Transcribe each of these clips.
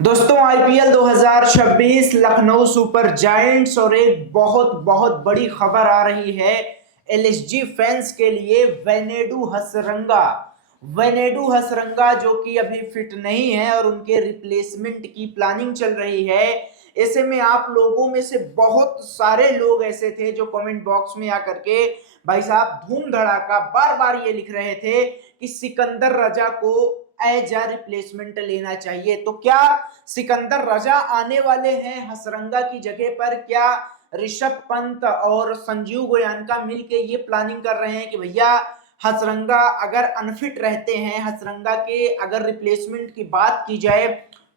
दोस्तों IPL 2026 Lucknow super giants और एक बहुत बहुत बड़ी खबर आ रही है एलएसजी फैंस के लिए। वेनेडू हसरंगा जो कि अभी फिट नहीं है और उनके रिप्लेसमेंट की प्लानिंग चल रही है। ऐसे में आप लोगों में से बहुत सारे लोग ऐसे थे जो कमेंट बॉक्स में आकर के भाई साहब धूम धड़ाका बार बार ये लिख रहे थे कि सिकंदर रजा को एज अ रिप्लेसमेंट लेना चाहिए। तो क्या सिकंदर रजा आने वाले हैं हसरंगा की जगह पर? क्या ऋषभ पंत और संजीव गोयनका मिलके ये प्लानिंग कर रहे हैं कि भैया हसरंगा अगर अनफिट रहते हैं, हसरंगा के अगर रिप्लेसमेंट की बात की जाए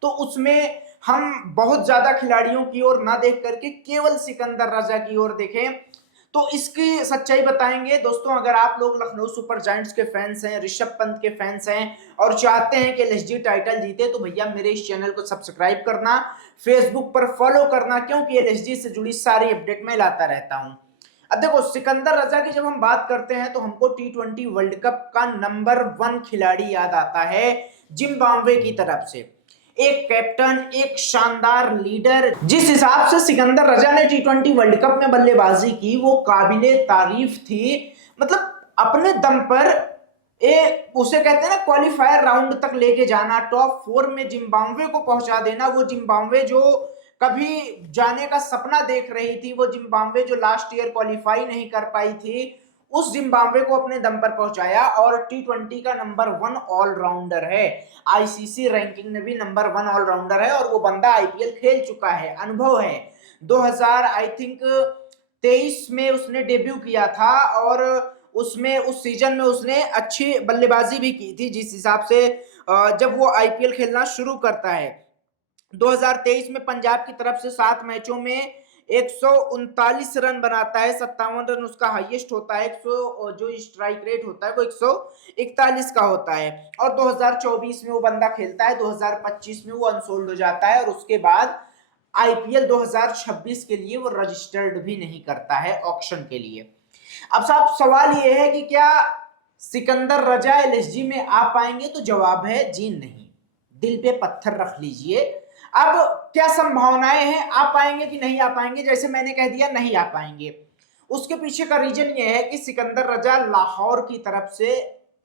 तो उसमें हम बहुत ज्यादा खिलाड़ियों की ओर ना देख करके केवल सिकंदर रजा की ओर देखें? तो इसकी सच्चाई बताएंगे दोस्तों। अगर आप लोग लखनऊ सुपर जायंट्स के फैंस हैं, ऋषभ पंत के फैंस हैं और चाहते हैं कि एलएसजी टाइटल जीते, तो भैया मेरे इस चैनल को सब्सक्राइब करना, फेसबुक पर फॉलो करना, क्योंकि एलएसजी से जुड़ी सारी अपडेट मैं लाता रहता हूं। अब देखो, सिकंदर रजा की जब हम बात करते हैं तो हमको टी20 वर्ल्ड कप का नंबर 1 खिलाड़ी याद आता है जिम्बाब्वे की तरफ से। एक कैप्टन, एक शानदार लीडर। जिस हिसाब से सिकंदर रजा ने टी20 वर्ल्ड कप में बल्लेबाजी की वो काबिले तारीफ थी। मतलब अपने दम पर उसे कहते हैं ना, क्वालिफायर राउंड तक लेके जाना, टॉप 4 में जिम्बाब्वे को पहुंचा देना। वो जिम्बाब्वे जो कभी जाने का सपना देख रही थी, वो जिम्बाब्वे जो लास्ट ईयर क्वालिफाई नहीं कर पाई थी, उस जिम्बाब्वे को अपने दम पर पहुंचाया और टी20 का नंबर 1 ऑलराउंडर है। आईसीसी रैंकिंग में भी नंबर 1 ऑलराउंडर है और वो बंदा आईपीएल खेल चुका है, अनुभव है। 2000 आई थिंक 23 में उसने डेब्यू किया था और उसमें उस सीजन में उसने अच्छी बल्लेबाजी भी की थी। जिस हिसाब से जब वो आईपीएल खेलना शुरू करता है 2023 में पंजाब की तरफ से 7 मैचों में 139 रन बनाता है, 57 रन उसका हाईएस्ट होता है। 100 जो स्ट्राइक रेट होता है वो 141 का होता है। और 2024 में वो बंदा खेलता है, 2025 में वो अनसोल्ड हो जाता है और उसके बाद आईपीएल 2026 के लिए वो रजिस्टर्ड भी नहीं करता है ऑक्शन के लिए। अब साहब सवाल ये है कि क्या सिकंदर रजा एलएसजी में आ पाएंगे? तो जवाब है जी नहीं। दिल पे पत्थर रख लीजिए। अब क्या संभावनाएं हैं, आ पाएंगे कि नहीं आ पाएंगे? जैसे मैंने कह दिया नहीं आ पाएंगे। उसके पीछे का रीजन ये है कि सिकंदर रजा लाहौर की तरफ से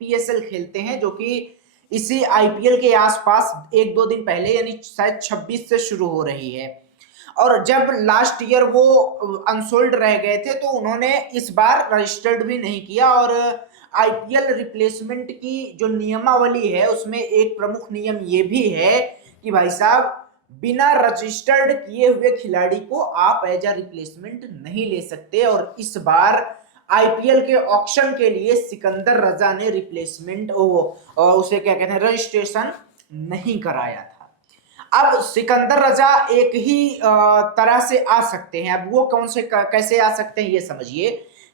पीएसएल खेलते हैं, जो कि इसी आईपीएल के आसपास एक दो दिन पहले यानी शायद 26 से शुरू हो रही है। और जब लास्ट ईयर वो अनसोल्ड रह गए थे तो उन्होंने इस बार रजिस्टर्ड भी नहीं किया। और आईपीएल रिप्लेसमेंट की जो नियमावली है उसमें एक प्रमुख नियम ये भी है कि भाई साहब बिना रजिस्टर्ड किए हुए खिलाड़ी को आप एज अ रिप्लेसमेंट नहीं ले सकते। और इस बार आईपीएल के ऑक्शन के लिए सिकंदर रजा ने रिप्लेसमेंट उसे क्या कहते हैं, रजिस्ट्रेशन नहीं कराया था। अब सिकंदर रजा एक ही तरह से आ सकते हैं। अब वो कौन से कैसे आ सकते हैं ये समझिए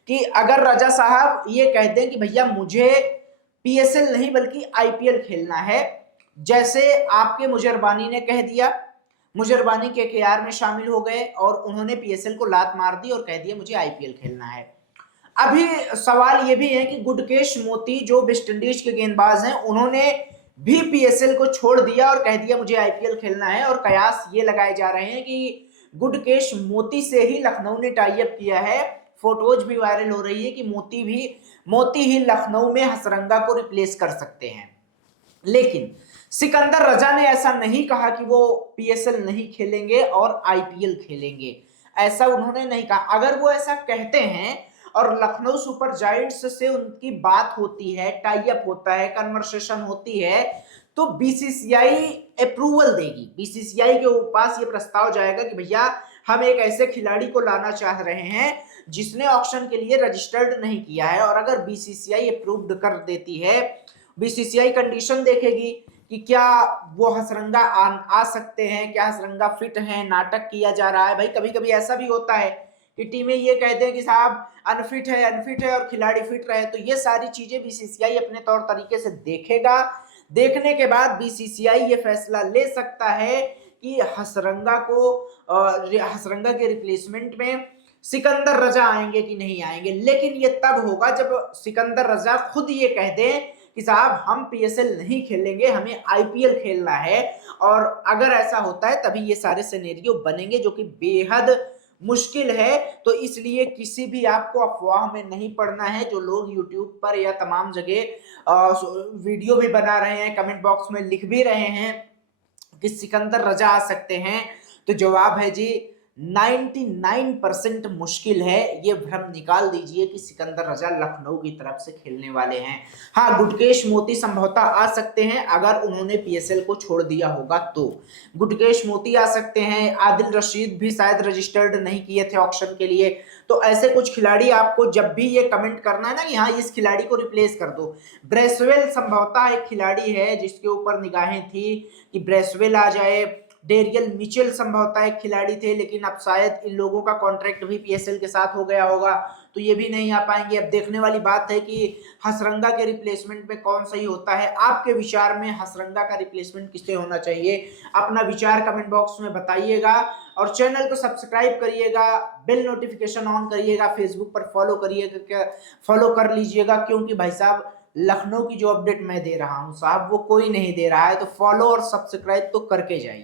कि अगर रजा साहब ये कहते हैं कि भैया मुझे पीएसएल नहीं बल्कि आईपीएल खेलना है, जैसे आपके मुजरबानी ने कह दिया, मुजरबानी केकेआर में शामिल हो गए और उन्होंने पीएसएल को लात मार दी और कह दिया मुझे आईपीएल खेलना है। अभी सवाल ये भी है कि गुडकेश मोती जो वेस्ट इंडीज के गेंदबाज हैं उन्होंने भी पीएसएल को छोड़ दिया और कह दिया मुझे आईपीएल खेलना है। और कयास ये लगाए जा रहे हैं कि गुडकेश मोती से ही लखनऊ ने टाई अप किया है। फोटोज भी वायरल हो रही है कि मोती ही लखनऊ में हसरंगा को रिप्लेस कर सकते हैं। लेकिन सिकंदर रजा ने ऐसा नहीं कहा कि वो पीएसएल नहीं खेलेंगे और आईपीएल खेलेंगे, ऐसा उन्होंने नहीं कहा। अगर वो ऐसा कहते हैं और लखनऊ सुपर जायंट्स से उनकी बात होती है, टाई अप होता है, कन्वर्सेशन होती है, तो बीसीसीआई अप्रूवल देगी। बीसीसीआई के पास ये प्रस्ताव जाएगा कि भैया हम एक ऐसे खिलाड़ी को लाना चाह रहे हैं जिसने ऑक्शन के लिए रजिस्टर्ड नहीं किया है। और अगर बीसीसीआई अप्रूव्ड कर देती है, बीसीसीआई कंडीशन देखेगी कि क्या वो हसरंगा आ सकते हैं, क्या हसरंगा फिट हैं, नाटक किया जा रहा है। भाई कभी कभी ऐसा भी होता है कि टीमें ये कहते हैं कि साहब अनफिट है और खिलाड़ी फिट रहे, तो ये सारी चीजें बीसीसीआई अपने तौर तरीके से देखेगा। देखने के बाद बीसीसीआई ये फैसला ले सकता है कि हसरंगा के रिप्लेसमेंट में सिकंदर रजा आएंगे कि नहीं आएंगे। लेकिन ये तब होगा जब सिकंदर रजा खुद ये कह दें कि साहब हम पीएसएल नहीं खेलेंगे, हमें आईपीएल खेलना है। और अगर ऐसा होता है तभी ये सारे सिनेरियो बनेंगे, जो कि बेहद मुश्किल है। तो इसलिए किसी भी आपको अफवाह में नहीं पड़ना है। जो लोग यूट्यूब पर या तमाम जगह वीडियो भी बना रहे हैं, कमेंट बॉक्स में लिख भी रहे हैं कि सिकंदर रजा आ सकते हैं, तो जवाब है जी 99% मुश्किल है। ये भ्रम निकाल दीजिए कि सिकंदर रजा लखनऊ की तरफ से खेलने वाले हैं। हाँ, गुटकेश मोती संभवतः आ सकते हैं अगर उन्होंने पीएसएल को छोड़ दिया होगा तो। गुटकेश मोती आ सकते हैं, आदिल रशीद भी शायद रजिस्टर्ड नहीं किए थे ऑक्शन के लिए। तो ऐसे कुछ खिलाड़ी आपको जब भी ये कमेंट करना है ना कि हाँ इस खिलाड़ी को रिप्लेस कर दो। ब्रेसवेल संभवतः एक खिलाड़ी है जिसके ऊपर निगाहें थी कि ब्रेसवेल आ जाए। डेरियल मिचेल संभवतः एक खिलाड़ी थे, लेकिन अब शायद इन लोगों का कॉन्ट्रैक्ट भी पीएसएल के साथ हो गया होगा, तो ये भी नहीं आ पाएंगे। अब देखने वाली बात है कि हसरंगा के रिप्लेसमेंट में कौन सही होता है। आपके विचार में हसरंगा का रिप्लेसमेंट किससे होना चाहिए? अपना विचार कमेंट बॉक्स में बताइएगा और चैनल को सब्सक्राइब करिएगा, बेल नोटिफिकेशन ऑन करिएगा, फेसबुक पर फॉलो करिएगा, फॉलो कर लीजिएगा, क्योंकि भाई साहब लखनऊ की जो अपडेट मैं दे रहा हूं साहब वो कोई नहीं दे रहा है। तो फॉलो और सब्सक्राइब तो करके जाइए।